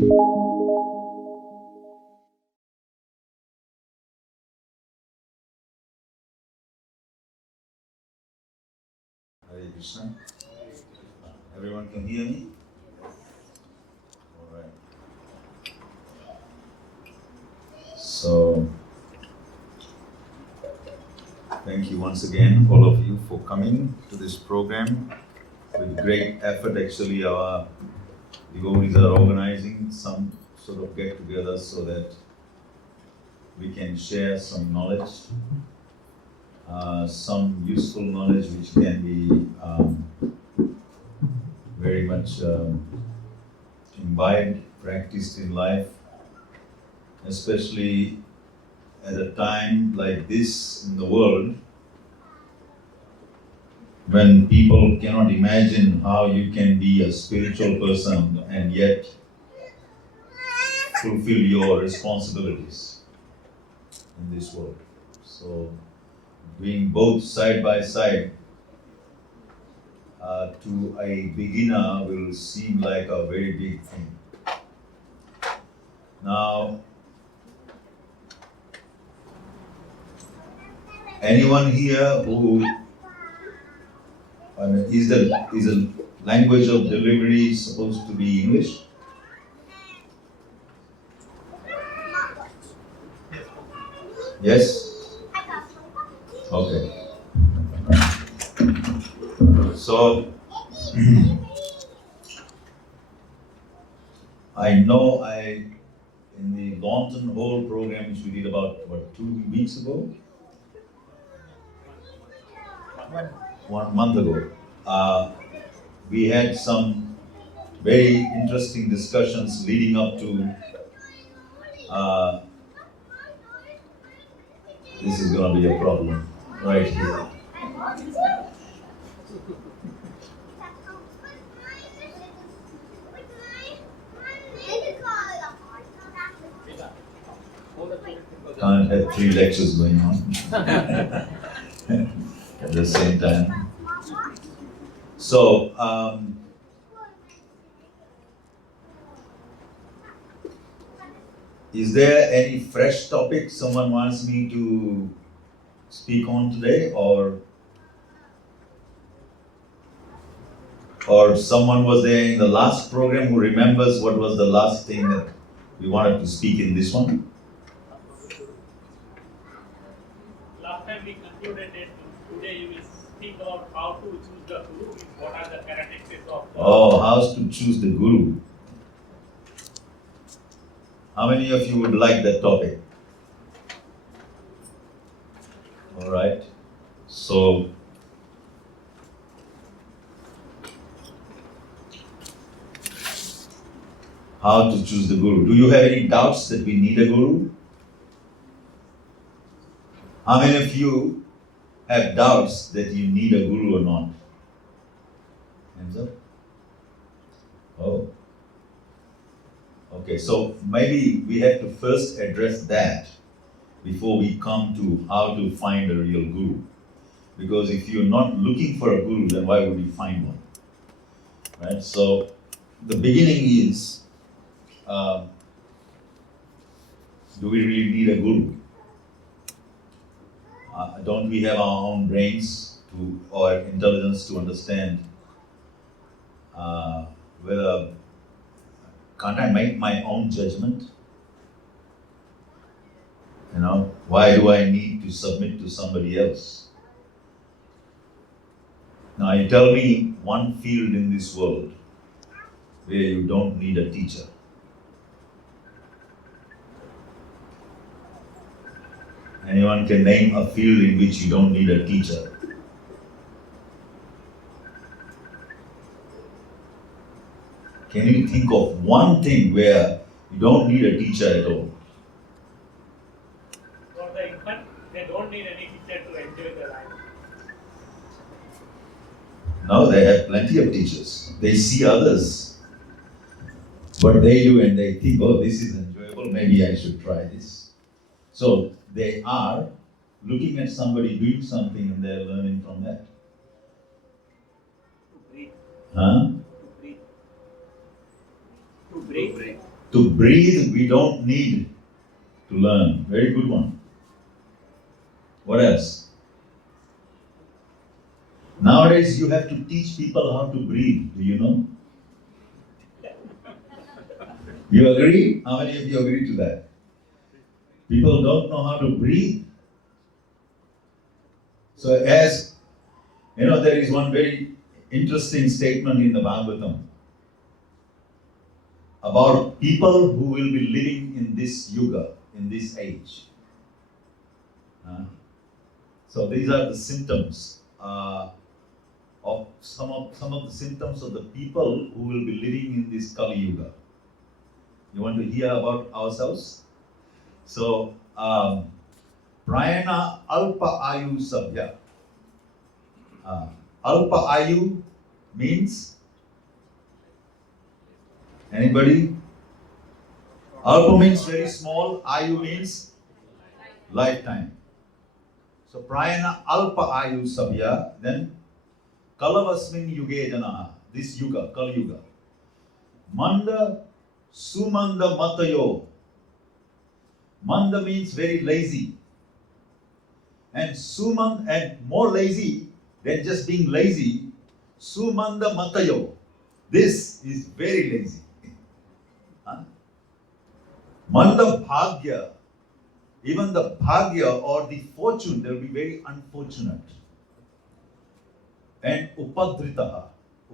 Hare Krishna. Everyone can hear me? All right. So, thank you once again, all of you, for coming to this program. With great effort, actually, our devotees are organizing some sort of get together so that we can share some knowledge, some useful knowledge which can be very much imbibed, practiced in life, especially at a time like this in the world when people cannot imagine how you can be a spiritual person and yet fulfill your responsibilities in this world. So, being both side by side to a beginner will seem like a very big thing. Now, anyone here who is the language of delivery supposed to be English? Yes? Okay. So, I know in the Launton Hall program, which we did about, 2 weeks ago? 1 month ago. We had some very interesting discussions leading up to this is going to be a problem right here. Can't have 3 lectures going on at the same time. So, is there any fresh topic someone wants me to speak on today, or someone was there in the last program who remembers what was the last thing that we wanted to speak in this one? Last time we concluded that today you will speak about how to choose the guru, what are the characteristics of the How to choose the guru. How many of you would like that topic? All right. So, how to choose the guru. Do you have any doubts that we need a guru? How many of you have doubts that you need a guru or not? Hands up. Oh. Okay, so maybe we have to first address that before we come to how to find a real guru. Because if you're not looking for a guru, then why would you find one? Right? So the beginning is, do we really need a guru? Don't we have our own brains or intelligence to understand whether can't I make my own judgment? Why do I need to submit to somebody else? Now you tell me one field in this world where you don't need a teacher. Anyone can name a field in which you don't need a teacher? Can you think of one thing where you don't need a teacher at all? for the infant, they don't need any teacher to enjoy their life. No, they have plenty of teachers. They see others, what they do, and they think, oh, this is enjoyable, maybe I should try this. So they are looking at somebody doing something and they're learning from that. To breathe. Huh? To breathe. To breathe. To breathe, we don't need to learn. Very good one. What else? Nowadays, you have to teach people how to breathe. Do you know? You agree? How many of you agree to that? People don't know how to breathe. So, as you know, there is one very interesting statement in the Bhagavatam about people who will be living in this yuga, in this age. So these are the symptoms of some of the symptoms of the people who will be living in this Kali Yuga. You want to hear about ourselves? So Prayana Alpa Ayu Sabhya. Alpa Ayu means anybody? Alpa means very small, Ayu means lifetime. So Prayana Alpa Ayu Sabhya, then Kalavasmin Yuge Janaha, this Yuga, Kali Yuga. Manda Sumanda Matayo. Manda means very lazy. And Suman, and more lazy than just being lazy, Sumanda Matayo. This is very lazy. Manda Bhagya, even the Bhagya or the fortune, they will be very unfortunate. And Upadritaha.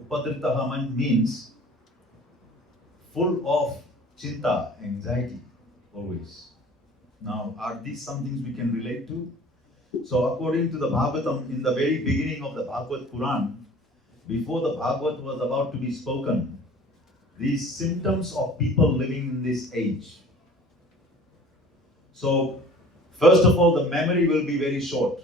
Upadritaha means full of chinta, anxiety, always. Now, are these some things we can relate to? So, according to the Bhagavatam, in the very beginning of the Bhagavad Puran, before the Bhagavad was about to be spoken, these symptoms of people living in this age. So, first of all, the memory will be very short.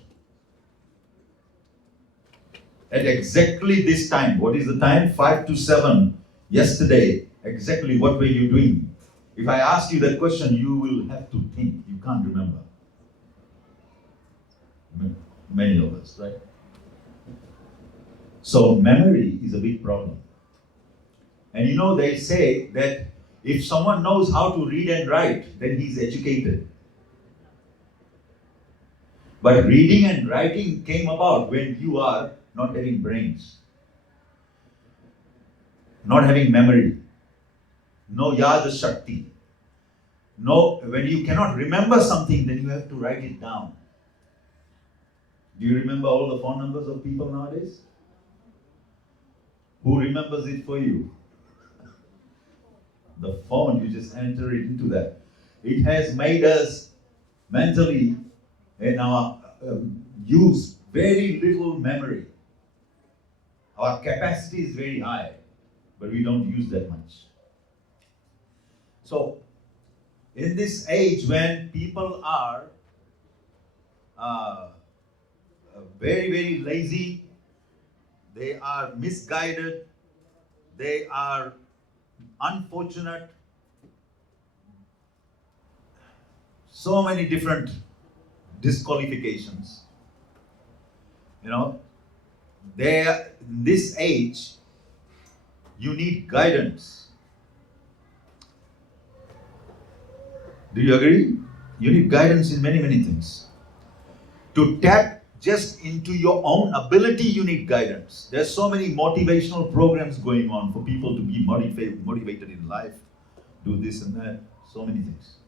At exactly this time, what is the time? 5 to 7, yesterday, exactly what were you doing? If I ask you that question, you will have to think. You can't remember. Many of us, right? So memory is a big problem. And you know, they say that if someone knows how to read and write, then he's educated. But reading and writing came about when you are not having brains, not having memory, no yad shakti. No, when you cannot remember something, then you have to write it down. Do you remember all the phone numbers of people nowadays? Who remembers it for you? The phone, you just enter it into that. It has made us mentally in our use very little memory. Our capacity is very high, but we don't use that much. So, in this age when people are very, very lazy, they are misguided, they are unfortunate, so many different disqualifications. You know, in this age, you need guidance. Do you agree? You need guidance in many, many things. To tap just into your own ability, you need guidance. There's so many motivational programs going on for people to be motivated in life, do this and that, so many things.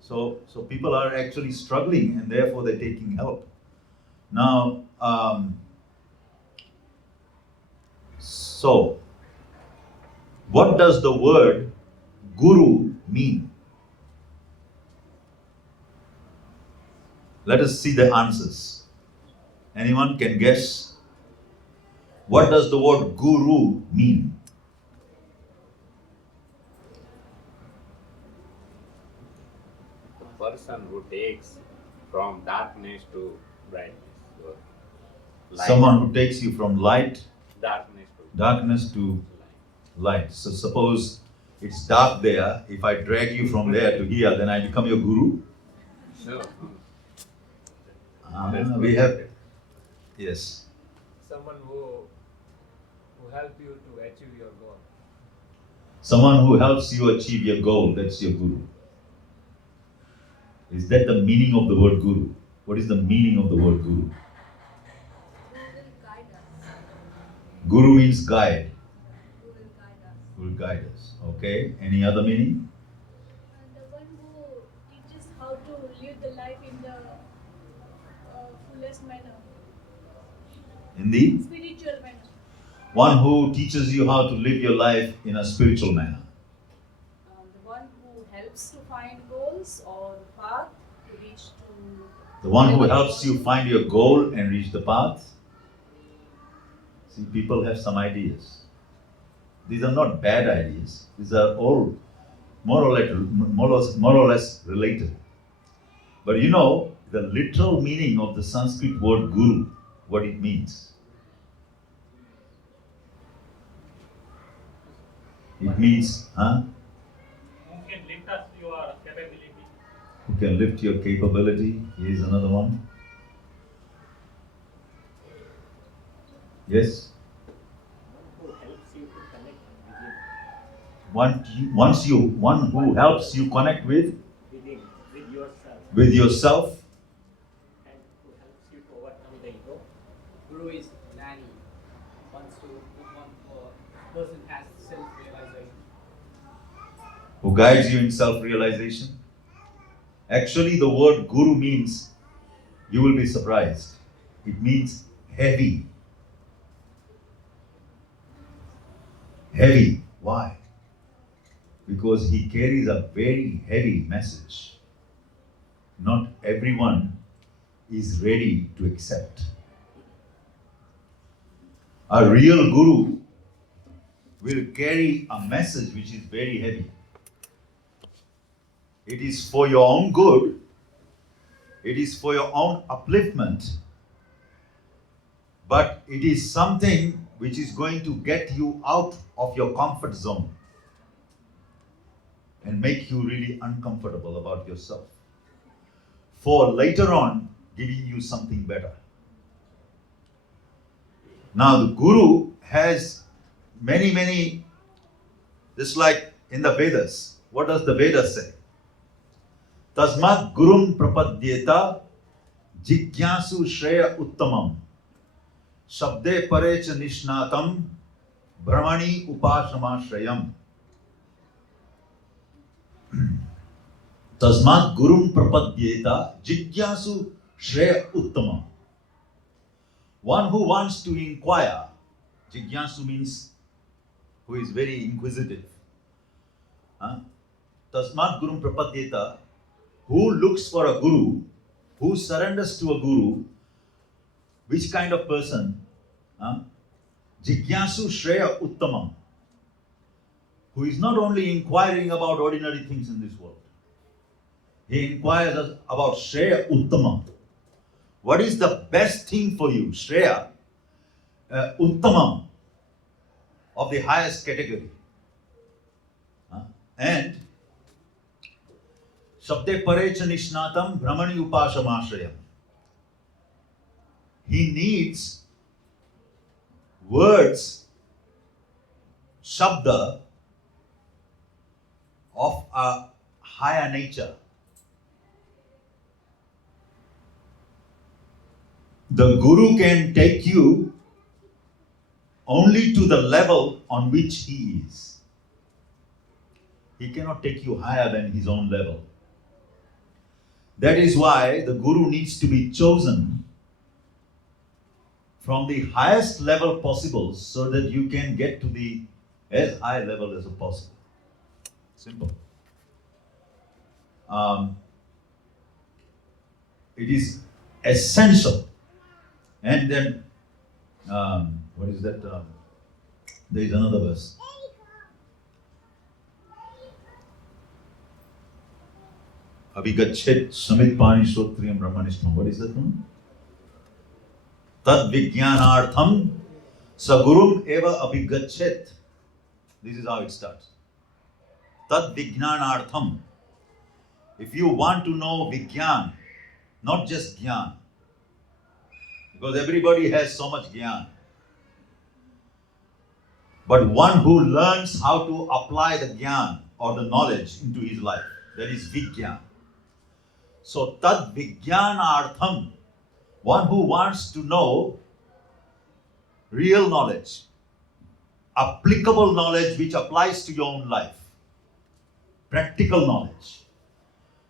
So people are actually struggling, and therefore they're taking help. Now, so what does the word guru mean? Let us see the answers. Anyone can guess? What does the word guru mean? A person who takes from darkness to brightness. Or light. Someone who takes you from darkness to light. So suppose it's dark there. If I drag you from there to here, then I become your guru? No. We have, yes. Someone who help you to achieve your goal. Someone who helps you achieve your goal, that's your guru. Is that the meaning of the word guru? What is the meaning of the word guru? Who will guide us? Guru means guide. Who will guide us? Who will guide us. Okay. Any other meaning? And the one who teaches how to live the life in the fullest manner, In the spiritual manner. one who teaches you how to live your life in a spiritual manner. The one who helps to find goals or path to reach to. The one who helps you find your goal and reach the path. See, people have some ideas. These are not bad ideas. These are all more or less related. But you know, the literal meaning of the Sanskrit word guru, what it means. It means, Who can lift us your capability? who can lift your capability. Here's another one. Yes? Who helps you to connect One who helps you connect with with yourself yourself. and who helps you to overcome the ego. Guru is Nani. One person has self-realization. Who guides you in self-realization. Actually, the word guru means, you will be surprised, it means heavy. Heavy. Why? Because he carries a very heavy message. Not everyone is ready to accept. A real guru will carry a message which is very heavy. It is for your own good. It is for your own upliftment. But it is something which is going to get you out of your comfort zone and make you really uncomfortable about yourself, for later on giving you something better. Now the guru has many, just like in the Vedas. What does the Vedas say? Tasmat gurum prapadyeta jigyasu shreya uttamam shabde pare cha nishnatam brahmani upashamashrayam. Tasmat gurum prapadyeta jigyasu shreya uttamam. One who wants to inquire. Jigyasu means who is very inquisitive. Tasmat gurum prapadyeta, who looks for a guru, who surrenders to a guru. Which kind of person? Jigyasu shreya uttamam, who is not only inquiring about ordinary things in this world. He inquires about shreya uttamam. What is the best thing for you? Shreya uttamam, of the highest category. And Shabde parecha nishnatam brahmani upashamashrayam. He needs words, shabda, of a higher nature. The guru can take you only to the level on which he is. He cannot take you higher than his own level. That is why the guru needs to be chosen from the highest level possible so that you can get to the as high level as possible. Simple. It is essential. And then, what is that? There is another verse. Abhigachet samit pani shotriyam brahmanishtam. What is that one? Tad vijnanartham sagurum eva abhigachet. This is how it starts. Tad vijnanartham. If you want to know Vijnan, not just Gyan, because everybody has so much Gyan. but one who learns how to apply the jnana or the knowledge into his life. That is Vijnana. So tad Vijnanartham, one who wants to know real knowledge, applicable knowledge which applies to your own life, practical knowledge.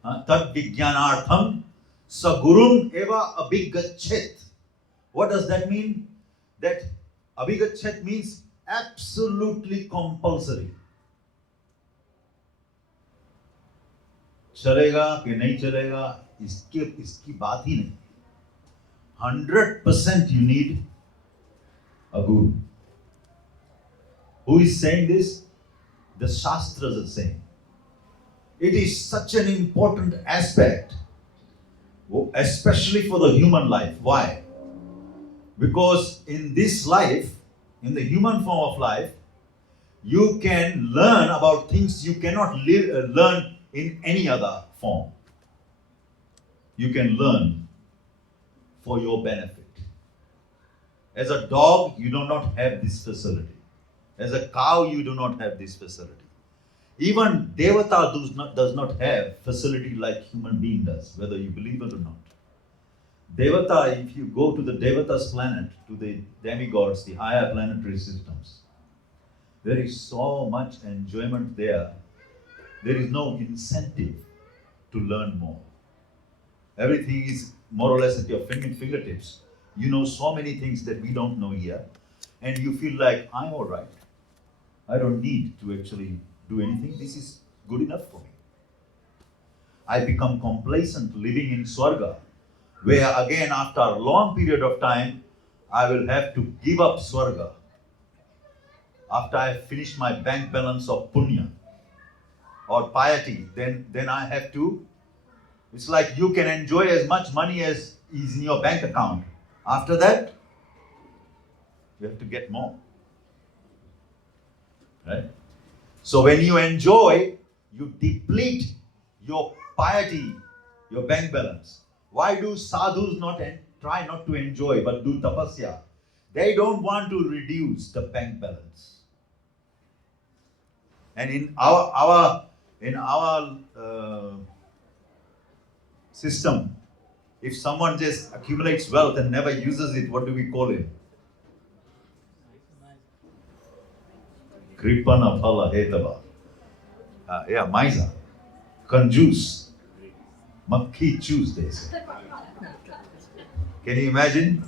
Tad Vijnanartham Sagurun eva abhigachet. What does that mean? That abhigachet means absolutely compulsory. चलेगा कि नहीं चलेगा इसकी बात ही नहीं. 100% you need a guru. Who is saying this? The Shastras are saying. It is such an important aspect, especially for the human life. Why? Because in this life, in the human form of life, you can learn about things you cannot learn in any other form. You can learn for your benefit. As a dog, you do not have this facility. As a cow, you do not have this facility. Even Devata does not have facility like human being does, whether you believe it or not. Devata, if you go to the Devata's planet, to the demigods, the higher planetary systems, there is so much enjoyment there. There is no incentive to learn more. Everything is more or less at your fingertips. You know so many things that we don't know here, and you feel like, I'm all right. I don't need to actually do anything. This is good enough for me. I become complacent living in Swarga, where again, after a long period of time, I will have to give up Swarga. After I finish my bank balance of punya or piety, then I have to. It's like you can enjoy as much money as is in your bank account. After that, you have to get more. Right? So when you enjoy, you deplete your piety, your bank balance. Why do sadhus try not to enjoy but do tapasya? They don't want to reduce the bank balance. And in our system, if someone just accumulates wealth and never uses it, what do we call him? Kripana phala hetava. Miser. Conjuice. Makhi choose, they say. Can you imagine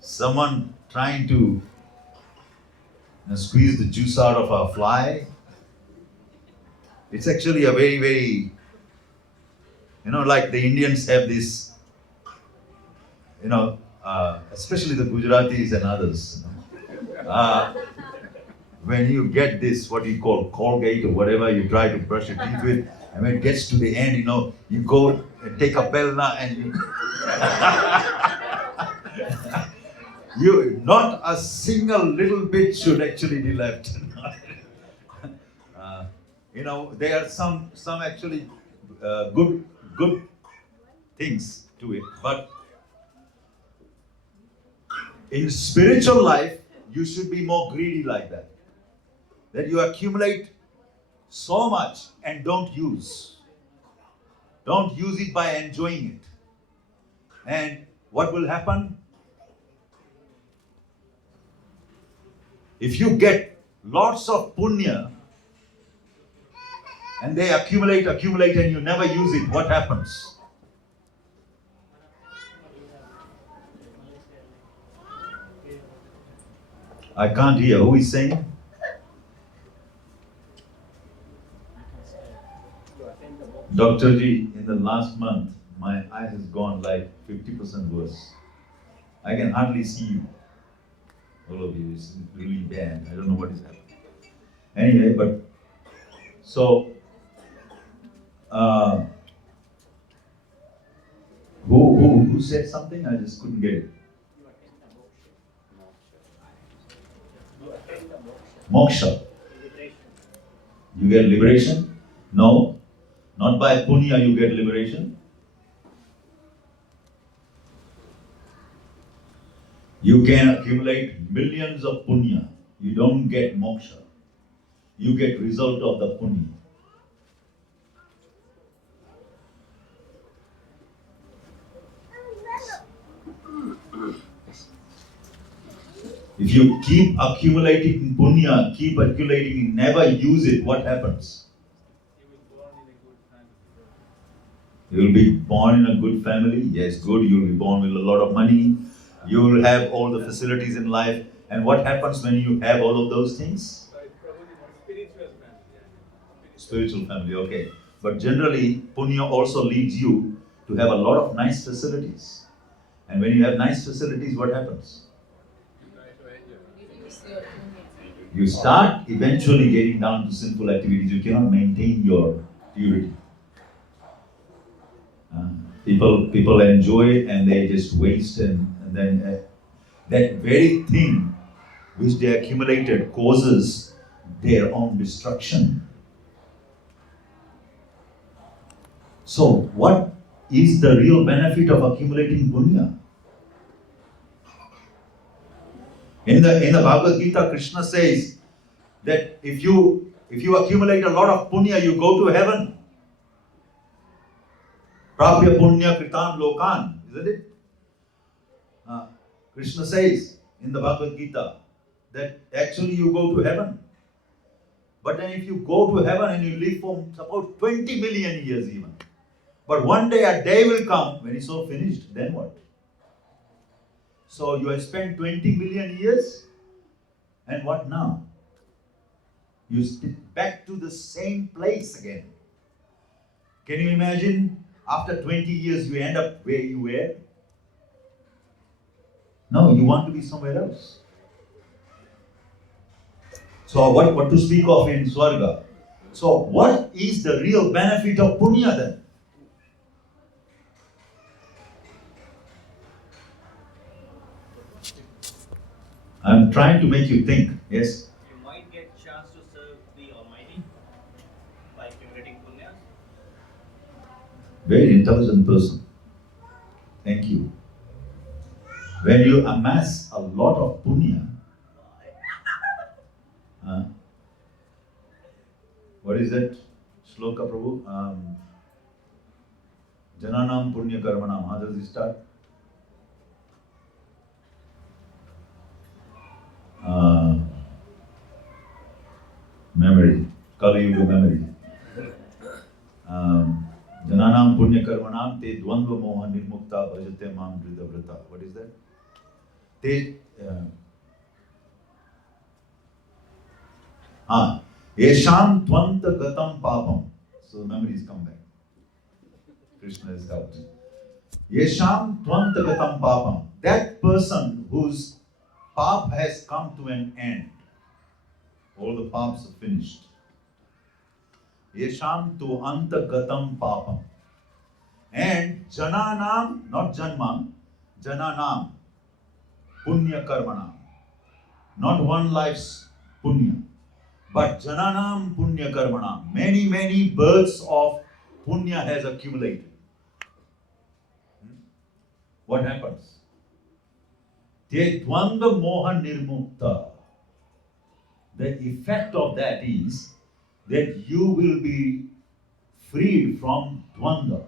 someone trying to squeeze the juice out of a fly? It's actually a very, very, like the Indians have this, especially the Gujaratis and others. When you get this, what you call Colgate or whatever, you try to brush your teeth with, and when it gets to the end, you go and take a belna and not a single little bit should actually be left. There are some actually good things to it, but in spiritual life, you should be more greedy like that. That you accumulate so much and don't use. Don't use it by enjoying it. And what will happen? If you get lots of punya and they accumulate and you never use it, what happens? I can't hear. Who is saying? Dr. G, in the last month, my eye has gone like 50% worse. I can hardly see you. All of you, it's really bad. I don't know what is happening. Anyway, but so who said something? I just couldn't get it. Moksha. You get liberation? No. Not by punya you get liberation. You can accumulate millions of punya you don't get moksha. You get result of the punya. If you keep accumulating punya, keep accumulating, never use it, what happens? You will be born in a good family. Yes, good. You will be born with a lot of money. You will have all the facilities in life. And what happens when you have all of those things? Spiritual family, okay. But generally, punya also leads you to have a lot of nice facilities. And when you have nice facilities, what happens? You start eventually getting down to sinful activities. You cannot maintain your purity. People enjoy it and they just waste, and then that very thing which they accumulated causes their own destruction. So, what is the real benefit of accumulating punya? In the Bhagavad Gita, Krishna says that if you accumulate a lot of punya, you go to heaven. Prapya punya kritan lokan, isn't it? Krishna says in the Bhagavad Gita that actually you go to heaven. But then if you go to heaven and you live for about 20 million years even, but one day a day will come when it's all finished, then what? So you have spent 20 million years, and what now? You back to the same place again. Can you imagine? After 20 years, you end up where you were? No, you want to be somewhere else. So what to speak of in Swarga? So what is the real benefit of punya then? I'm trying to make you think. Yes? You might get chance to serve the Almighty by accumulating punya. Very intelligent person. Thank you. When you amass a lot of punya, what is that shloka, Prabhu? Jananam punya karmanam. How does it start? Memory. Kali Yuga memory. Jananam punya karmanam te dvandva moha nirmukta bhajate mam vridavrata. What is that? Yesham tvanta gatam papam. So memories come back. Krishna is helped. Yesham tvanta gatam papam. That person whose pap has come to an end. All the paps are finished. Yesham tu anta gatam papam. And jananam, not janma, jananam, punya karmanam. Not one life's punya, but jananam punya karmanam. Many, many births of punya has accumulated. What happens? Te dvanda moha nirmukta. The effect of that is that you will be freed from dvanda.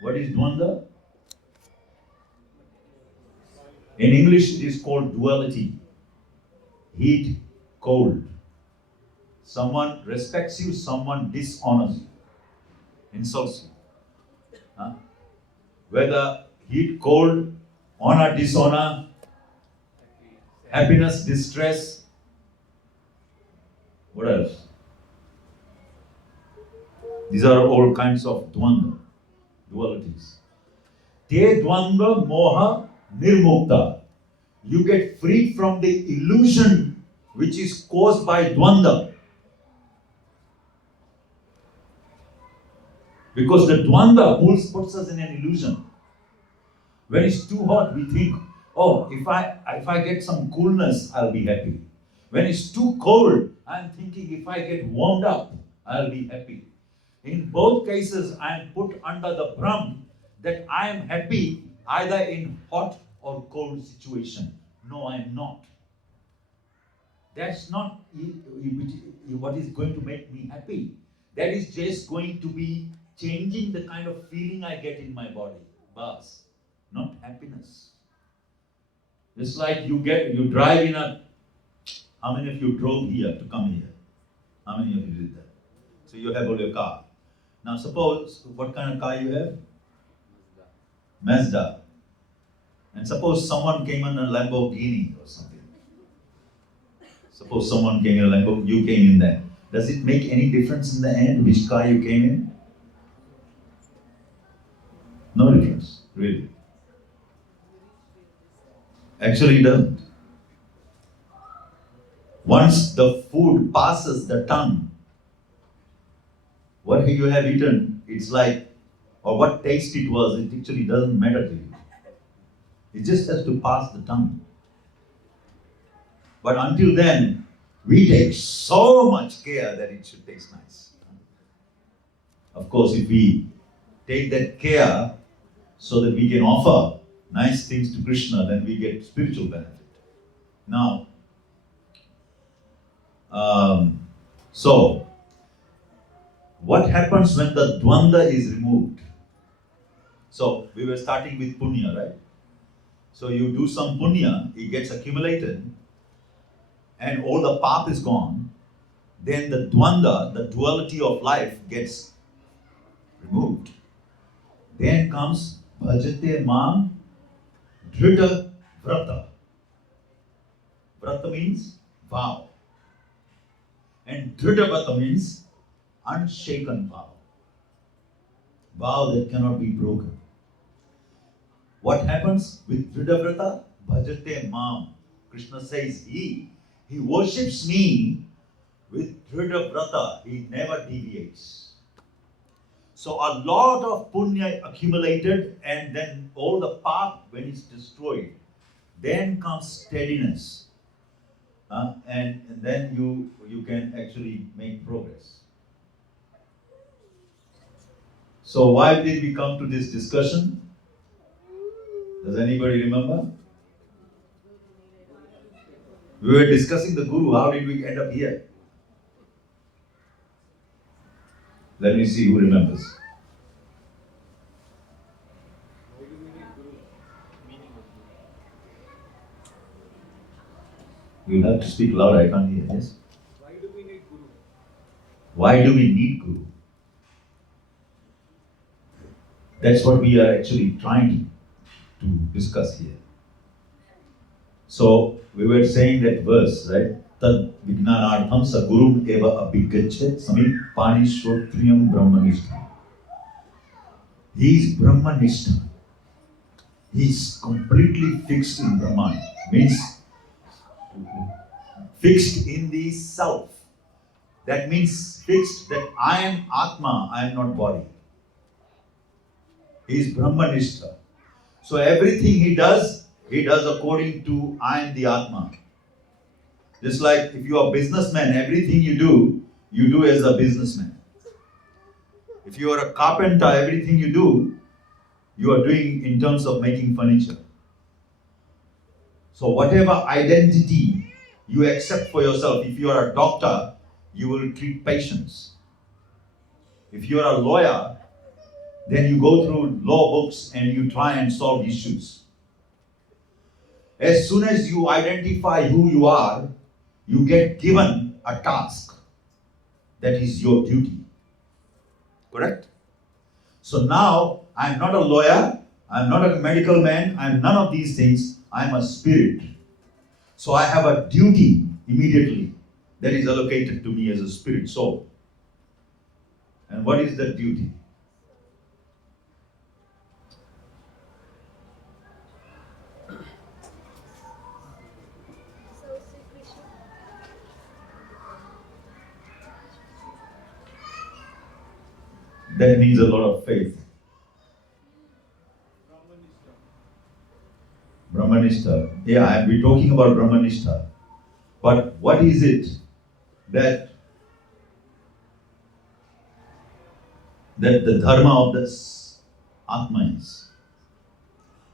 What is dvanda? In English it is called duality. Heat, cold. Someone respects you, someone dishonors you, insults you. Whether heat, cold, honor, dishonor, happiness, distress. What else? These are all kinds of dvanda, dualities. Te dvanda moha nirmukta. You get freed from the illusion which is caused by dvanda. Because the dvanda puts us in an illusion. When it's too hot, we think, oh, if I get some coolness, I'll be happy. When it's too cold, I'm thinking if I get warmed up, I'll be happy. In both cases, I'm put under the brum that I am happy either in hot or cold situation. No, I'm not. That's not what is going to make me happy. That is just going to be changing the kind of feeling I get in my body. Bas, not happiness. It's like you drive in a. How many of you drove here to come here? How many of you did that? So you have all your car. Now suppose, what kind of car you have? Mazda. And suppose someone came in a Lamborghini or something. Suppose someone came in a Lamborghini, you came in there. Does it make any difference in the end which car you came in? No difference, really. Actually it doesn't. Once the food passes the tongue, what you have eaten, it's like, or what taste it was, it actually doesn't matter to you. It just has to pass the tongue. But until then, we take so much care that it should taste nice. Of course, if we take that care so that we can offer nice things to Krishna, then we get spiritual benefit. Now, so, what happens when the dvanda is removed? So, we were starting with punya, right? So, you do some punya, it gets accumulated, and all the path is gone, then the dvanda, the duality of life, gets removed. Then comes bhajate mam dhrita vrata. Vrata means vow. And dhrita vrata means unshaken vow. Vow that cannot be broken. What happens with dhrita vrata? Bhajate mam. Krishna says, he worships me with dhrita vrata. He never deviates. So a lot of punya accumulated, and then all the path, when it's destroyed, then comes steadiness. And then you can actually make progress. So why did we come to this discussion? Does anybody remember? We were discussing the Guru. How did we end up here? Let me see who remembers. You'll have to speak louder, I can't hear. Yes? Why do we need Guru? Why do we need Guru? That's what we are actually trying to discuss here. So, we were saying that verse, right? Tad vijnanartham sagurum eva abhigachet samipani shrotriyam brahmanishta. He is brahmanishta. He is completely fixed in Brahman. Means fixed in the self. That means fixed that I am Atma, I am not body. He is Brahmanishta. So everything he does according to I am the Atma. Just like if you are a businessman, everything you do as a businessman. If you are a carpenter, everything you are doing in terms of making furniture. So whatever identity you accept for yourself, if you are a doctor, you will treat patients. If you are a lawyer, then you go through law books and you try and solve issues. As soon as you identify who you are, you get given a task. That is your duty. Correct? So now, I'm not a lawyer, I'm not a medical man, I'm none of these things, I'm a spirit. So I have a duty immediately that is allocated to me as a spirit soul. And what is that duty? So, Sri Krishna. That needs a lot of faith. Brahmanishta. Yeah, we're talking about Brahmanishta. But what is it that the dharma of this Atma is?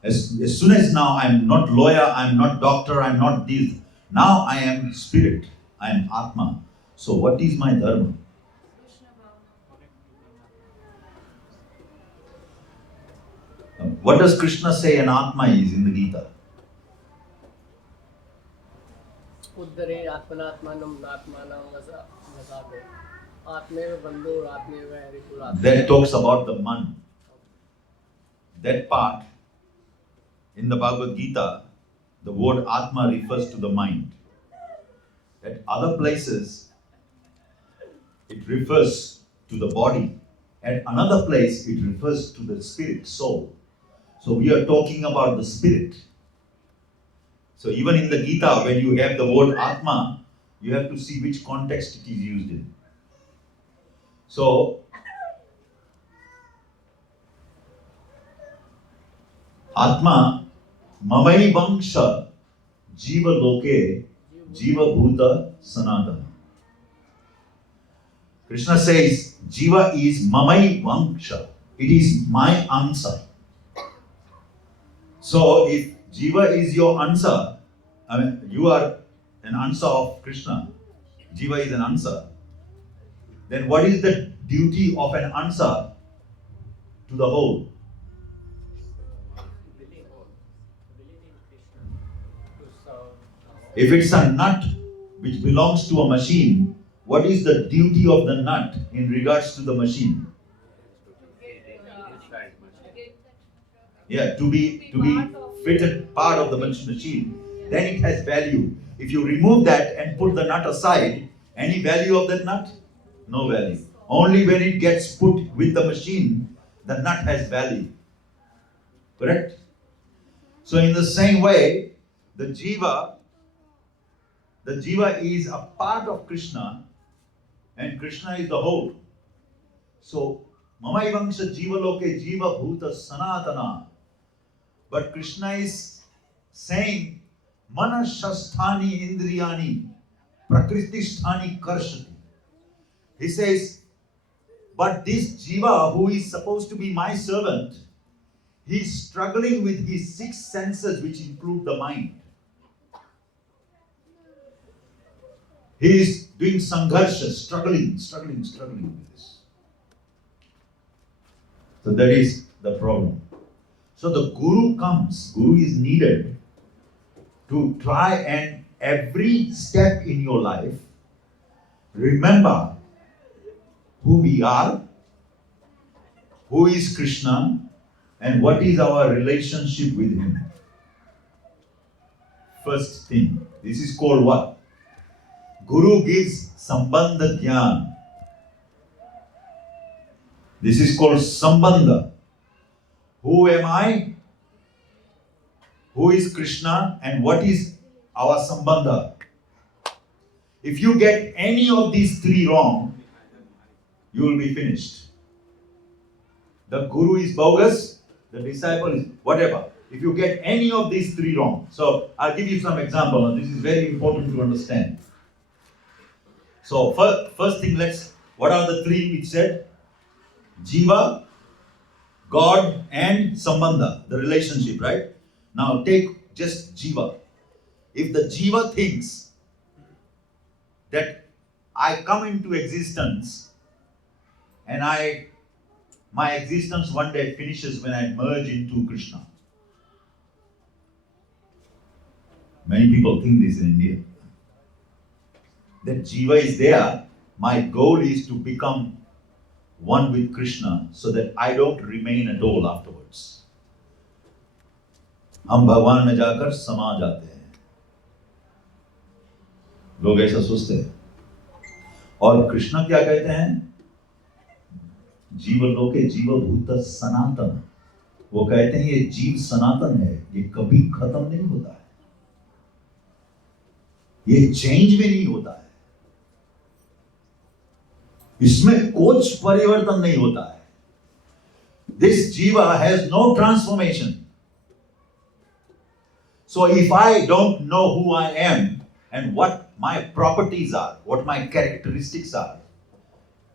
As soon as now I'm not lawyer, I'm not doctor, I'm not this. Now I am spirit, I am Atma. So what is my dharma? What does Krishna say an Atma is in the Gita? उद्धरे आत्मनात्मानं नात्मानं वसापे आत्मेव बन्धु आत्मेव हरिपुरात्मा. That talks about the man. That part in the Bhagavad Gita, the word Atma refers to the mind. At other places, it refers to the body. At another place, it refers to the spirit, soul. So we are talking about the spirit. So even in the Gita, when you have the word Atma, you have to see which context it is used in. So, Atma, mamai vangsha, jiva loke, jiva bhuta sanatana. Krishna says, jiva is mamai vangsha. It is my answer. So, if jiva is your answer, I mean, you are an answer of Krishna. Jiva is an answer. Then what is the duty of an answer to the whole? If it's a nut which belongs to a machine, what is the duty of the nut in regards to the machine? Yeah, to be fitted part of the machine. Then it has value. If you remove that and put the nut aside, any value of that nut? No value. Only when it gets put with the machine, the nut has value. Correct? So in the same way, the jiva is a part of Krishna, and Krishna is the whole. So, mamai vangsha jiva loke jiva bhuta sanatana. But Krishna is saying, manashasthani indriyani prakritisthani karshati. He says, but this jiva who is supposed to be my servant, he is struggling with his 6 senses which include the mind. He is doing sangharsha, struggling with this. So that is the problem. So the guru comes, guru is needed to try and every step in your life, remember who we are, who is Krishna, and what is our relationship with him. First thing, this is called what? Guru gives Sambandha Jnana. This is called Sambandha. Who am I? Who is Krishna? And what is our Sambandha? If you get any of these 3 wrong, you will be finished. The Guru is bogus, the disciple is whatever. If you get any of these 3 wrong. So, I'll give you some example, and this is very important to understand. So, first thing, what are the 3 which said? Jiva, God, and Sambandha, the relationship, right? Now, take just Jiva. If the Jiva thinks that I come into existence and my existence one day finishes when I merge into Krishna. Many people think this in India. That Jiva is there, my goal is to become one with Krishna so that I don't remain at all afterwards. हम भगवान में जाकर समा जाते हैं. लोग ऐसा सोचते हैं. और कृष्ण क्या कहते हैं? जीव लोके जीव भूत सनातन. वो कहते हैं ये जीव सनातन है, ये कभी खत्म नहीं होता है, ये चेंज भी नहीं होता है, इसमें कुछ परिवर्तन नहीं होता है. This jiva has no transformation. So if I don't know who I am and what my properties are, what my characteristics are,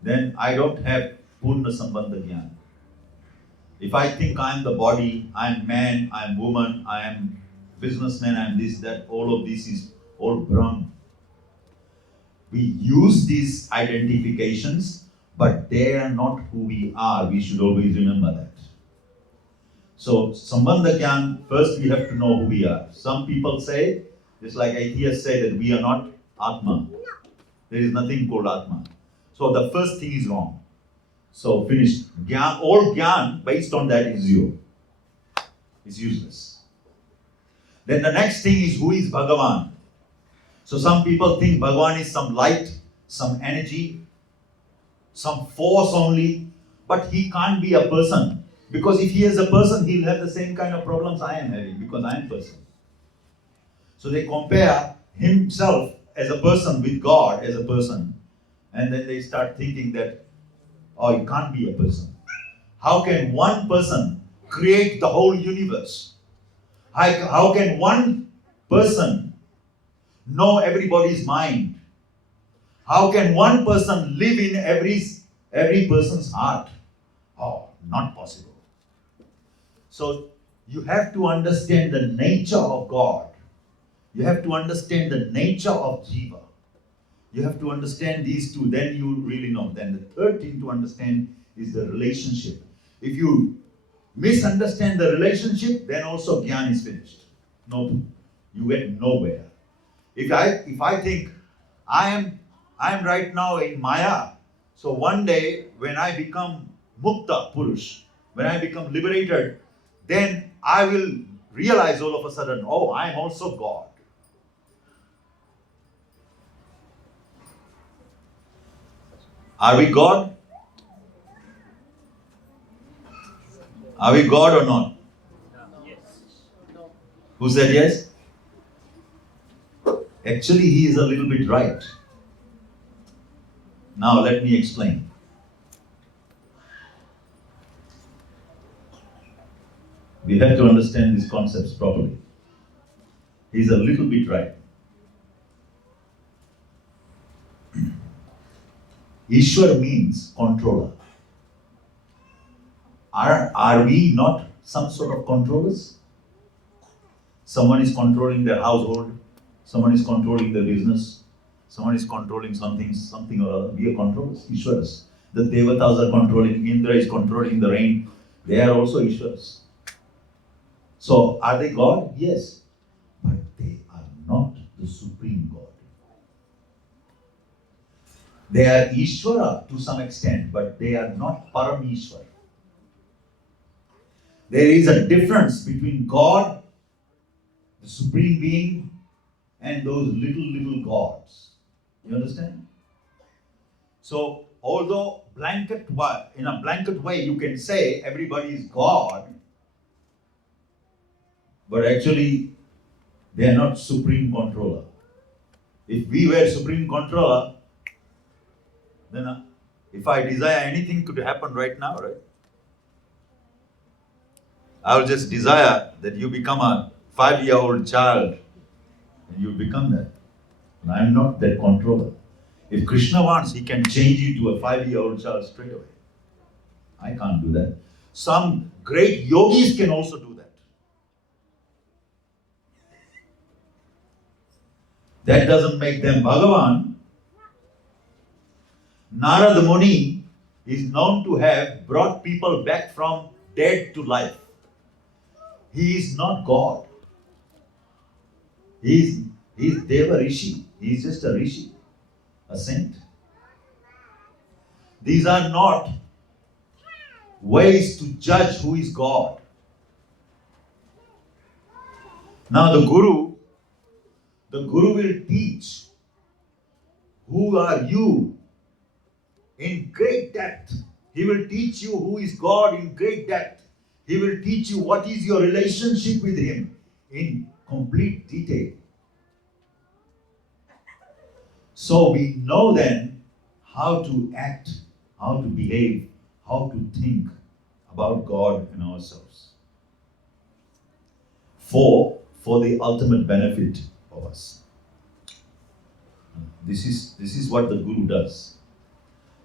then I don't have Purna Sambandha Jnana. If I think I am the body, I am man, I am woman, I am businessman, I am this, that, all of this is or Brahm. We use these identifications, but they are not who we are. We should always remember that. So, Sambandha Gyan, first we have to know who we are. Some people say, just like atheists say, that we are not Atma. There is nothing called Atma. So, the first thing is wrong. So, finished. Gyan, all Gyan based on that is zero. It's useless. Then the next thing is, who is Bhagavan? So some people think Bhagavan is some light, some energy, some force only, but he can't be a person. Because if he is a person, he'll have the same kind of problems I am having, because I am a person. So they compare himself as a person with God as a person, and then they start thinking that, oh, he can't be a person. How can one person create the whole universe? How can one person know everybody's mind? How can one person live in every person's heart? Oh, not possible. So you have to understand the nature of God. You have to understand the nature of Jiva. You have to understand these two, then you really know. Then the third thing to understand is the relationship. If you misunderstand the relationship, then also Gyan is finished. No, you get nowhere. If I think I am right now in Maya, so one day when I become Mukta Purush, when I become liberated, then I will realize all of a sudden, oh, I am also God. Are we God? Are we God or not? Yes. No. Who said yes? Actually, he is a little bit right. Now, let me explain. We have to understand these concepts properly. He is a little bit right. Ishwar means controller. Are we not some sort of controllers? Someone is controlling their household, someone is controlling their business, someone is controlling something or other. We are controllers, Ishwaras. The Devatas are controlling, Indra is controlling the rain. They are also Ishwaras. So, are they God? Yes. But they are not the supreme God. They are Ishvara to some extent, but they are not Parameshwar. There is a difference between God, the supreme being, and those little gods. You understand? So, although in a blanket way you can say everybody is God, but actually they are not supreme controller. If we were supreme controller, then if I desire anything could happen right now, right? I will just desire that you become a 5-year-old child and you become that. And I am not that controller. If Krishna wants, he can change you to a 5-year-old child straight away. I can't do that. Some great yogis can also do that. That doesn't make them Bhagavan. Narada Muni is known to have brought people back from dead to life. He is not God. He is Deva Rishi. He is just a Rishi, a saint. These are not ways to judge who is God. Now the Guru will teach who are you in great depth. He will teach you who is God in great depth. He will teach you what is your relationship with Him in complete detail. So we know then how to act, how to behave, how to think about God and ourselves for the ultimate benefit of us. This is what the Guru does.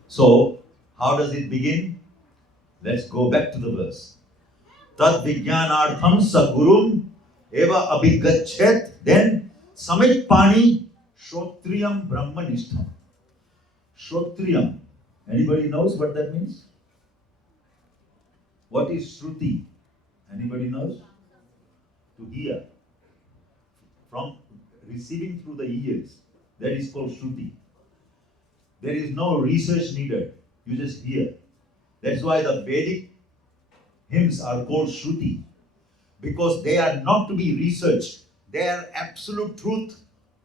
So, how does it begin? Let's go back to the verse. Tad vijnanartham sa gurum eva abhigachet. Then Samit Pani Shrotriyam Brahmanishtham. Shrotriyam. Anybody knows what that means? What is Shruti? Anybody knows? To hear. From receiving through the ears. That is called Shruti. There is no research needed. You just hear. That's why the Vedic hymns are called Shruti. Because they are not to be researched. They are absolute truth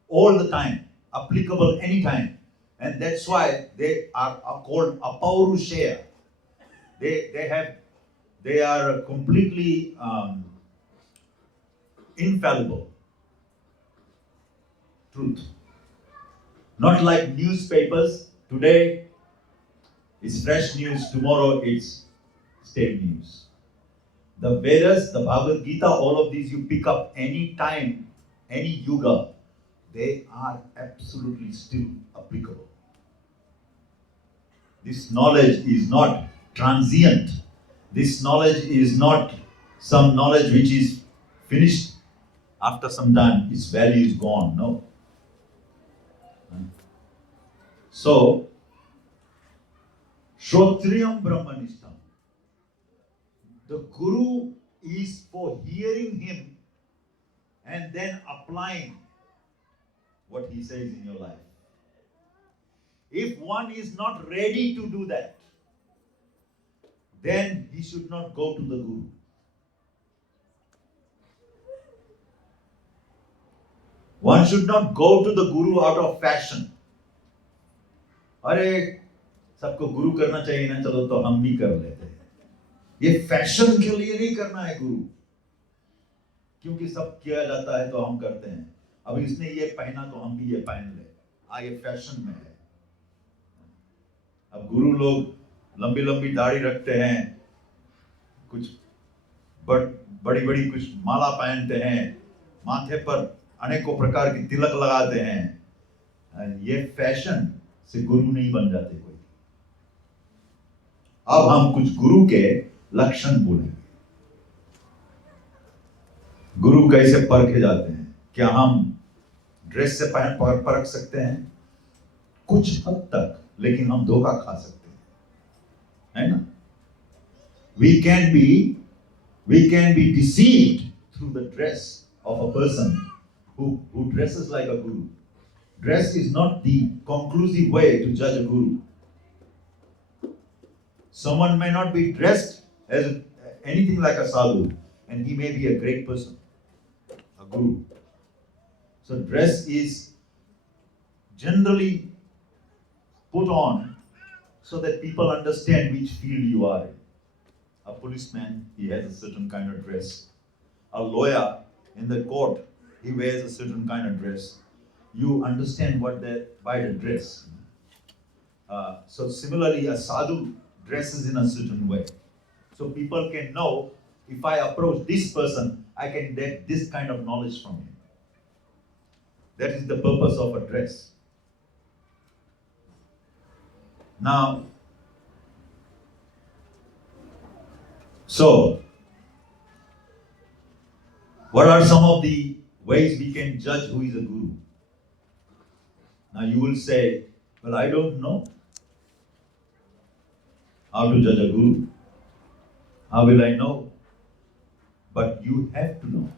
all the time. Applicable anytime. And that's why they are called Apaurushaya. They are completely infallible. Truth. Not like newspapers. Today it's fresh news, tomorrow it's stale news. The Vedas, the Bhagavad Gita, all of these you pick up any time, any yuga, they are absolutely still applicable. This knowledge is not transient. This knowledge is not some knowledge which is finished after some time, its value is gone. No. So, Shrotriyam Brahmanishtam. The Guru is for hearing him and then applying what he says in your life. If one is not ready to do that, then he should not go to the Guru. One should not go to the Guru out of fashion. अरे सबको गुरु करना चाहिए ना, चलो तो हम भी कर लेते हैं. ये फैशन के लिए नहीं करना है गुरु, क्योंकि सब किया जाता है तो हम करते हैं. अब इसने ये पहना तो हम भी ये पहन ले, ये फैशन में है. अब गुरु लोग लंबी लंबी दाढ़ी रखते हैं, कुछ बड़ी बड़ी कुछ माला पहनते हैं, माथे पर अनेकों प्रकार की तिलक लगाते हैं. ये फैशन से गुरु नहीं बन जाते कोई. अब हम कुछ गुरु के लक्षण बोलेंगे. गुरु कैसे परखे जाते हैं? क्या हम ड्रेस से परख सकते हैं? कुछ हद तक, लेकिन हम धोखा खा सकते हैं, है ना? We can be deceived through the dress of a person who dresses like a guru. Dress is not the conclusive way to judge a guru. Someone may not be dressed as anything like a sadhu, and he may be a great person, a guru. So dress is generally put on so that people understand which field you are in. A policeman, he has a certain kind of dress. A lawyer in the court, he wears a certain kind of dress. You understand by the dress. So similarly, a sadhu dresses in a certain way. So people can know, if I approach this person, I can get this kind of knowledge from him. That is the purpose of a dress. Now, so, what are some of the ways we can judge who is a guru? Now you will say, well, I don't know how to judge a guru. How will I know? But you have to know.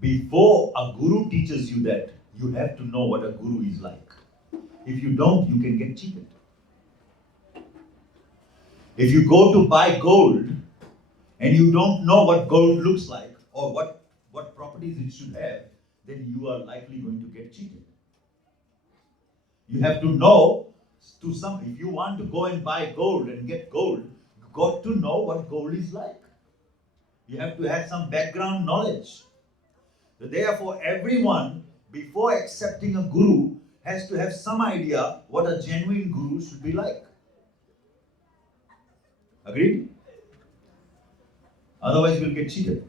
Before a guru teaches you that, you have to know what a guru is like. If you don't, you can get cheated. If you go to buy gold and you don't know what gold looks like or what properties it should have, then you are likely going to get cheated. You have to know if you want to go and buy gold and get gold, you got to know what gold is like. You have to have some background knowledge. So therefore, everyone, before accepting a guru, has to have some idea what a genuine guru should be like. Agreed? Otherwise, we'll get cheated.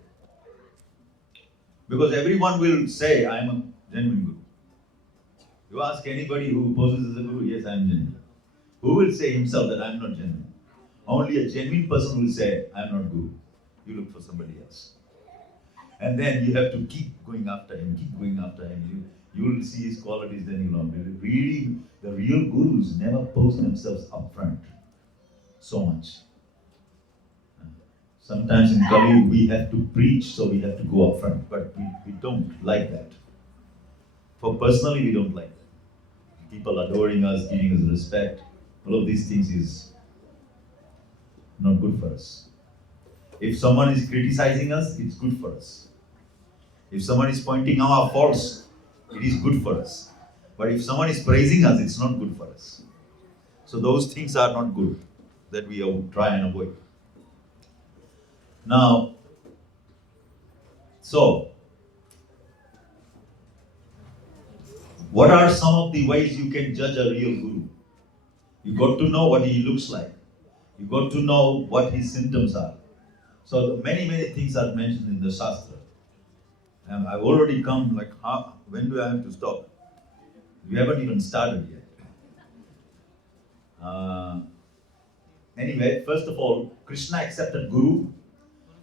Because everyone will say, I am a genuine guru. You ask anybody who poses as a guru, yes, I am genuine. Who will say himself that I am not genuine? Only a genuine person will say, I am not guru. You look for somebody else. And then you have to keep going after him, keep going after him. You will see his qualities, then you'll know. Really, the real gurus never post themselves up front so much. Sometimes in Kali we have to preach, so we have to go up front, but we don't like that. For personally, we don't like that. People adoring us, giving us respect, all of these things is not good for us. If someone is criticizing us, it's good for us. If someone is pointing out our faults, it is good for us. But if someone is praising us, it's not good for us. So those things are not good, that we try and avoid. Now, so, what are some of the ways you can judge a real guru? You got to know what he looks like. You got to know what his symptoms are. So many things are mentioned in the Shastra. And I've already come like, when do I have to stop? We haven't even started yet. Anyway, first of all, Krishna accepted Guru.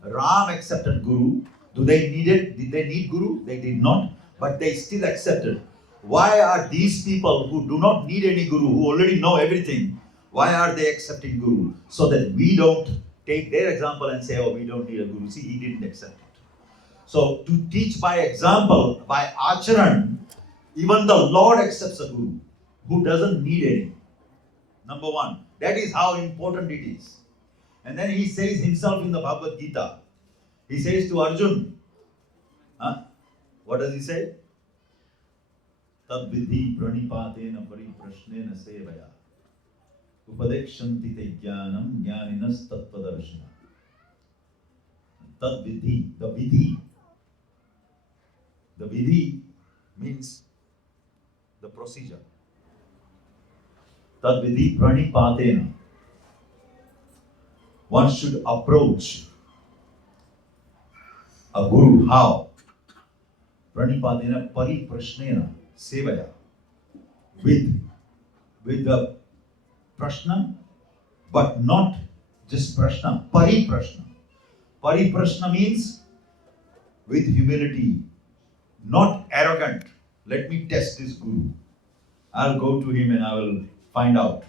Ram accepted Guru. Did they need Guru? They did not, but they still accepted. Why are these people who do not need any Guru, who already know everything, why are they accepting Guru? So that we don't take their example and say, oh, we don't need a Guru. See, he didn't accept it. So to teach by example, by acharan, even the Lord accepts a Guru who doesn't need any. Number one, that is how important it is. And then he says himself in the Bhagavad Gita, he says to Arjun, what does he say? Tad vidhi pranipatena pariprashnena sevaya upadekshanti te jnanam jnaninas tattvadarshana. Tad vidhi, the vidhi. The vidhi means the procedure. Tad vidhi pranipatena. One should approach a guru. How? Pranipatena pariprashnena sevaya. With the prashna, but not just prashna, pariprashna. Pariprashna means with humility, not arrogant. Let me test this guru. I'll go to him and I will find out.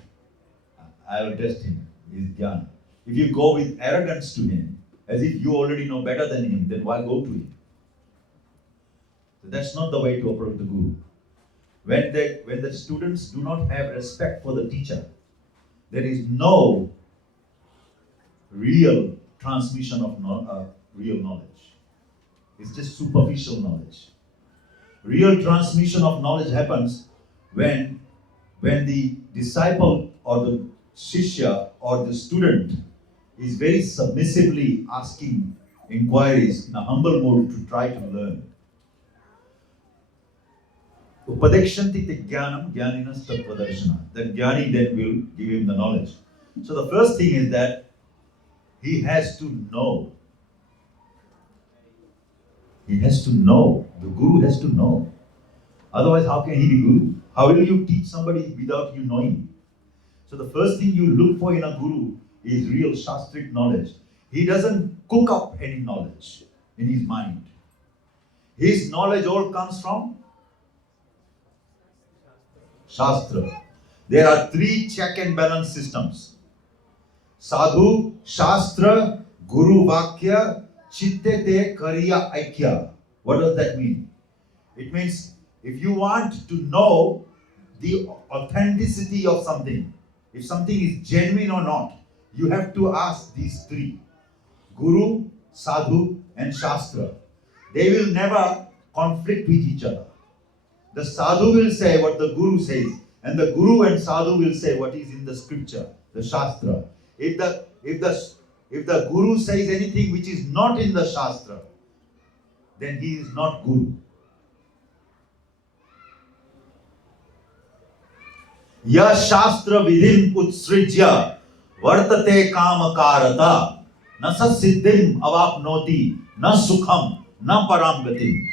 I will test him, his jnana. If you go with arrogance to him, as if you already know better than him, then why go to him? So that's not the way to approach the guru. When the students do not have respect for the teacher, there is no real transmission of real knowledge. It's just superficial knowledge. Real transmission of knowledge happens when the disciple or the shishya or the student is very submissively asking inquiries in a humble mode to try to learn. Upadekshanti te jnanam jnaninas tattvadarshana. That jnani then will give him the knowledge. So the first thing is that he has to know. He has to know. The guru has to know. Otherwise, how can he be guru? How will you teach somebody without you knowing? So the first thing you look for in a guru is real shastric knowledge. He doesn't cook up any knowledge in his mind. His knowledge all comes from Shastra. There are 3 check and balance systems. Sadhu, Shastra, Guru Vakya, Chitte te Kariya Aikya. What does that mean? It means if you want to know the authenticity of something, if something is genuine or not, you have to ask these 3. Guru, Sadhu and Shastra. They will never conflict with each other. The Sadhu will say what the Guru says, and the Guru and Sadhu will say what is in the scripture, the Shastra. If the Guru says anything which is not in the Shastra, then he is not Guru. Ya Shastra vidhim utsrijya vartate kamakarata na siddhim avapnoti na sukham na param gatim.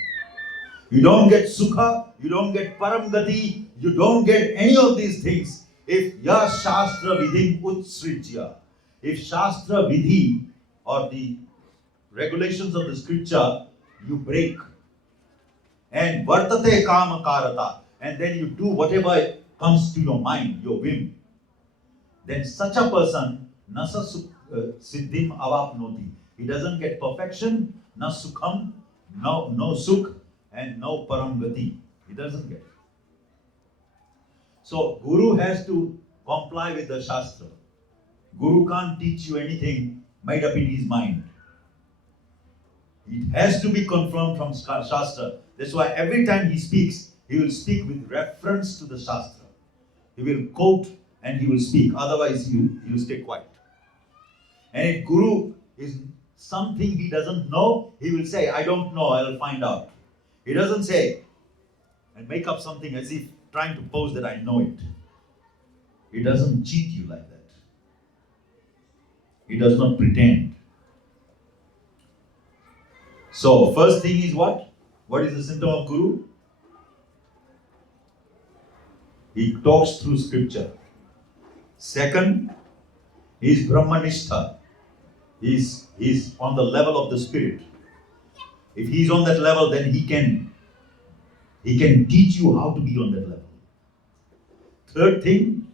You don't get sukha, you don't get param gati, you don't get any of these things if ya Shastra vidhim utsrijya. If Shastra vidhi or the regulations of the scripture you break. And vartate kama karata, and then you do whatever comes to your mind, your whim. Then such a person, nasa siddhim avapnoti. He doesn't get perfection, na sukham, no sukh, and no paramgati. He doesn't get. So Guru has to comply with the Shastra. Guru can't teach you anything made up in his mind. It has to be confirmed from Shastra. That's why every time he speaks, he will speak with reference to the Shastra. He will quote and he will speak. Otherwise, he will stay quiet. And if Guru is something he doesn't know, he will say, I don't know, I'll find out. He doesn't say and make up something as if trying to pose that I know it. He doesn't cheat you like that. He does not pretend. So, first thing is what? What is the symptom of Guru? He talks through scripture. Second, he is Brahmanistha. He is on the level of the spirit. If he is on that level, then he can teach you how to be on that level. Third thing,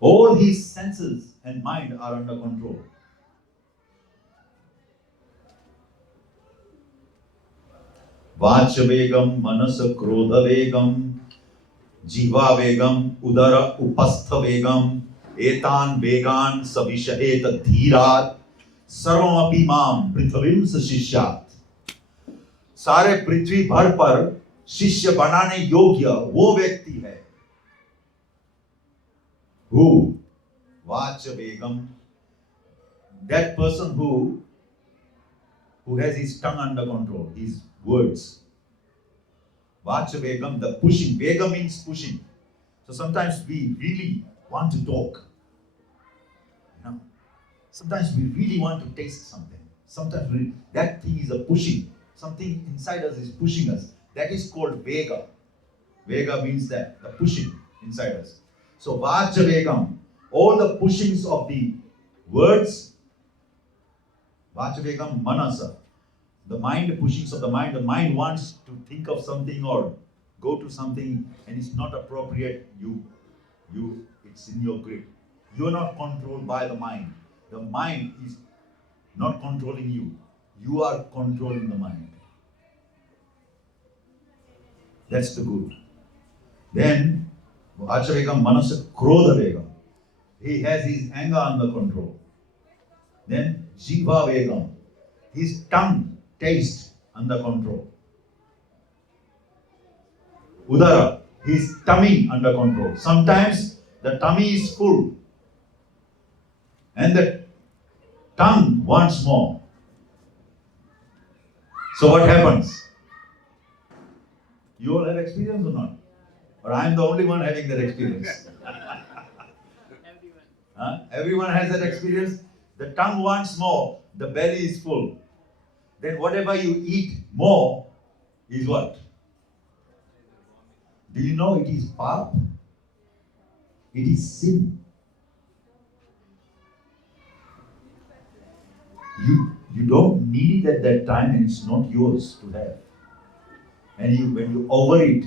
all his senses and mind are under control. Vachvegam, manasa krodha vegam, jiva vegam, udara upastha vegam, etan vegan savishahet dhirat, sarvam api mam prithvim sashishyat. सारे पृथ्वी भर पर शिष्य बनाने योग्य वो व्यक्ति है. Who? Vachvegam. That person who has his tongue under control, his words. Vachvegam, the pushing. Vega means pushing. So sometimes we really want to talk. Sometimes we really want to taste something. Sometimes that thing is a pushing. Something inside us is pushing us. That is called Vega. Vega means that, the pushing inside us. So Vachvegam, all the pushings of the words, Vachvegam manasa, the mind, the pushings of the mind wants to think of something or go to something and it's not appropriate, it's in your grip. You are not controlled by the mind. The mind is not controlling you. You are controlling the mind. That's the Guru. Then, Vachvegam manasa krodha vegam. He has his anger under control. Then, jiva vegam. His tongue, taste under control. Udara, his tummy under control. Sometimes the tummy is full and the tongue wants more. So what happens? You all have experience or not? Or I am the only one having that experience? Everyone has that experience. The tongue wants more, the belly is full. Then whatever you eat more is what? Do you know it is pap? It is sin. You don't need it at that time and it's not yours to have. And when you overeat,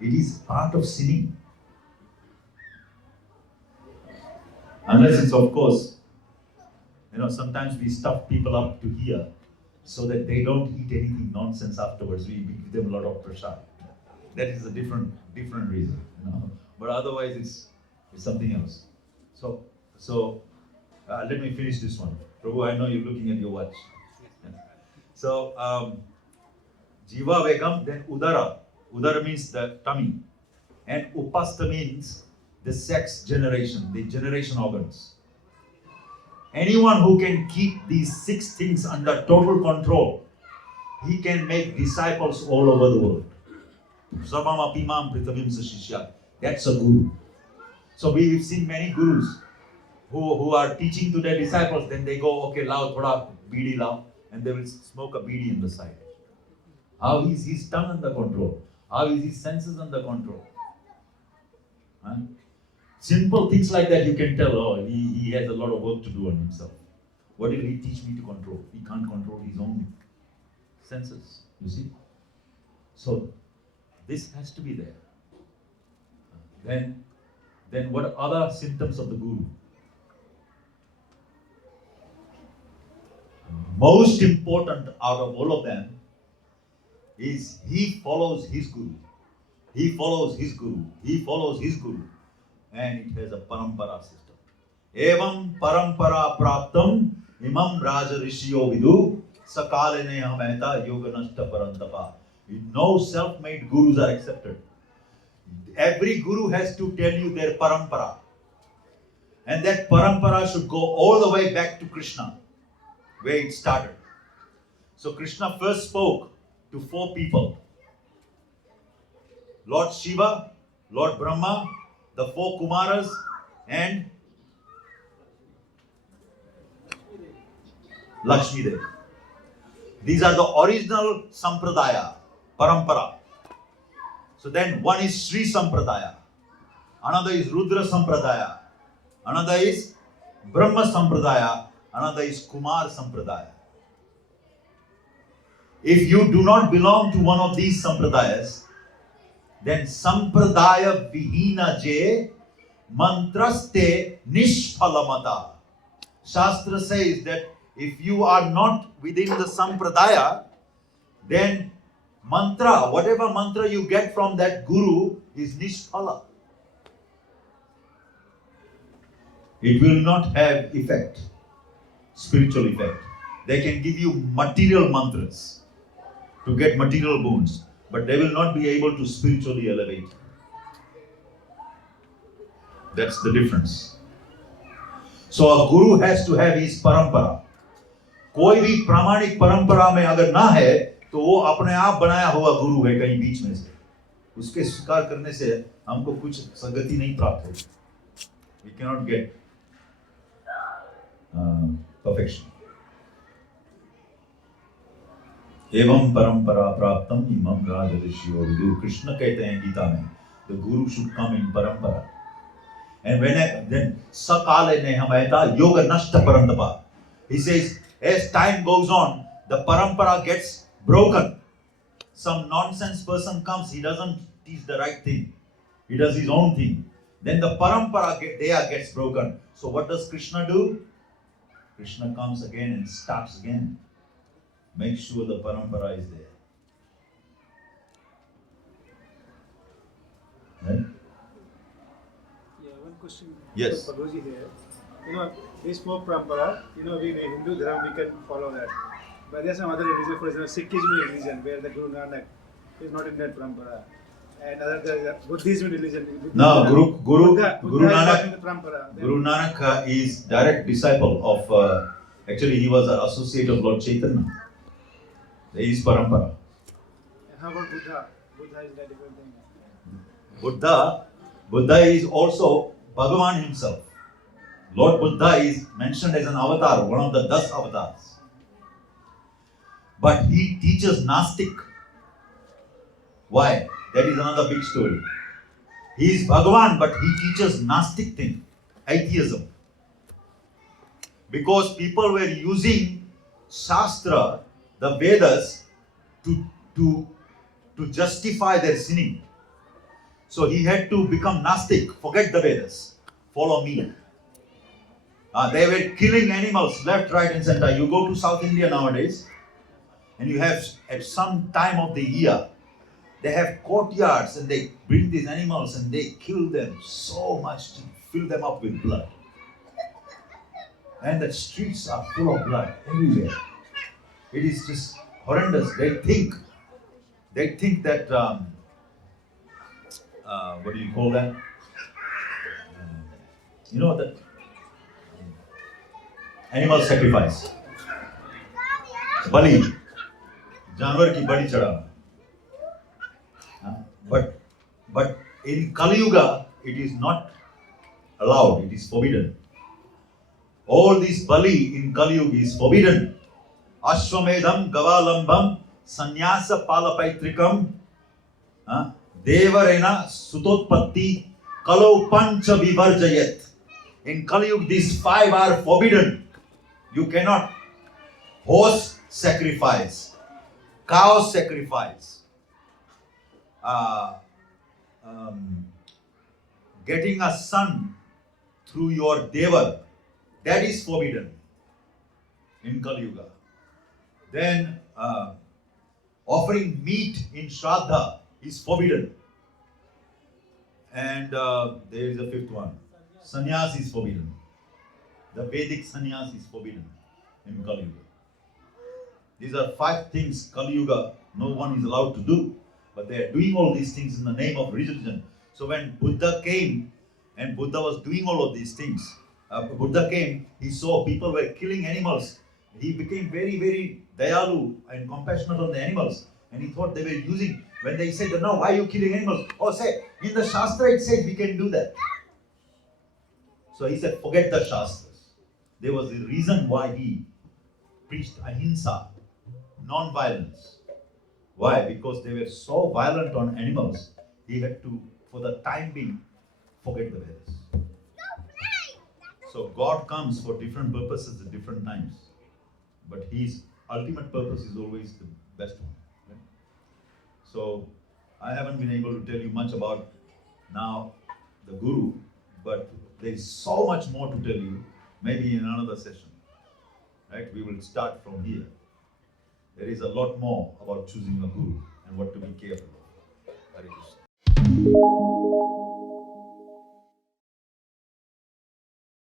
it is part of sinning. Unless it's, of course, sometimes we stuff people up to here so that they don't eat anything nonsense afterwards. We give them a lot of prasad. That is a different reason. But otherwise it's something else. So let me finish this one. Prabhu, I know you're looking at your watch. So, Jiva Vegam, then Udara. Udara means the tummy. And Upastha means the sex generation, the generation organs. Anyone who can keep these 6 things under total control, he can make disciples all over the world. Sarvam apimam prithvim sashishyat. That's a guru. So we've seen many gurus who are teaching to their disciples, then they go, okay, lao thoda bidi lao, and they will smoke a bidi in the side. How is his tongue under control? How is his senses under control? Simple things like that you can tell, he has a lot of work to do on himself. What did he teach me to control? He can't control his own senses, you see. So this has to be there. Then what are other symptoms of the guru? Most important out of all of them is he follows his guru. He follows his guru. He follows his guru. And it has a parampara system. Evam parampara praptam imam raja rishyo vidu sakale neha mehta yoga nashta parantapa. No self-made gurus are accepted. Every guru has to tell you their parampara. And that parampara should go all the way back to Krishna, where it started. So Krishna first spoke to 4 people. Lord Shiva, Lord Brahma, the 4 Kumaras, and Lakshmi Devi. These are the original Sampradaya, Parampara. So then one is Sri Sampradaya, another is Rudra Sampradaya, another is Brahma Sampradaya, another is Kumar Sampradaya. If you do not belong to one of these Sampradayas, then Sampradaya Vihina Je Mantraste Nishphalamata. Shastra says that if you are not within the Sampradaya, then mantra, whatever mantra you get from that guru is nishphala. It will not have effect, spiritual effect. They can give you material mantras to get material boons, but they will not be able to spiritually elevate you. That's the difference. So a guru has to have his parampara. कोई भी प्रामाणिक परंपरा में अगर ना है तो वो अपने आप बनाया हुआ गुरु है कहीं बीच में से. उसके स्वीकार करने से हमको कुछ संगति नहीं प्राप्त होगी. We cannot get perfection. एवं परंपरा प्राप्तम इमं राजऋषियो विदु. कृष्ण कहते हैं गीता में, the guru should come in parampara. And then sakale nehameta yoga nashta parantapa. He says, as time goes on, the parampara gets broken. Some nonsense person comes, he doesn't teach the right thing. He does his own thing. Then the parampara gets broken. So what does Krishna do? Krishna comes again and starts again. Make sure the parampara is there. Right? Yeah, one question. Yes. For Prabhuji here. This folk parampara, we Hindu Dharma, we can follow that. But there's some other religion, for example, Sikhism religion, where the Guru Nanak is not in that parampara. And other Buddhism religion. No, Guru Nanak, Guru Nanak is direct disciple of, actually he was an associate of Lord Chaitanya. He is parampara. And how about Buddha? Buddha is a different thing. Buddha is also Bhagavan himself. Lord Buddha is mentioned as an avatar, one of the 10 avatars. But he teaches Gnostic. Why? That is another big story. He is Bhagavan, but he teaches Gnostic thing, atheism. Because people were using Shastra, the Vedas, to justify their sinning. So he had to become Gnostic, forget the Vedas, follow me. They were killing animals left, right and center. You go to South India nowadays and you have at some time of the year, they have courtyards and they bring these animals and they kill them so much to fill them up with blood. And the streets are full of blood everywhere. It is just horrendous. They think that, what do you call that? That animal sacrifice. Bali. Janwar ki bali chadana. But in Kali Yuga, it is not allowed, it is forbidden. All this Bali in Kali Yuga is forbidden. Ashwamedham Gavalambam Sannyasa Palapaitrikam Devarena Sutotpatti Kalau Pancha Vivarjayat. In Kali Yuga, these 5 are forbidden. You cannot horse sacrifice, cow sacrifice, uh, getting a son through your devar, that is forbidden in Kali Yuga. Then offering meat in Shraddha is forbidden. And there is a fifth one. Sannyas is forbidden. The Vedic sannyas is forbidden in Kali Yuga. These are 5 things Kali Yuga no one is allowed to do. But they are doing all these things in the name of religion. So when Buddha came and Buddha was doing all of these things, Buddha came, he saw people were killing animals. He became very, very dayalu and compassionate on the animals. And he thought they were using, when they said, no, why are you killing animals? Oh, say, in the Shastra it says we can do that. So he said, forget the Shastras. There was a reason why he preached ahimsa, non-violence. Why? Because they were so violent on animals, he had to, for the time being, forget the Vedas. So God comes for different purposes at different times. But his ultimate purpose is always the best one. Right? So I haven't been able to tell you much about now the Guru, but there is so much more to tell you, maybe in another session. Right? We will start from here. There is a lot more about choosing a Guru and what to be careful of. Hare Krishna.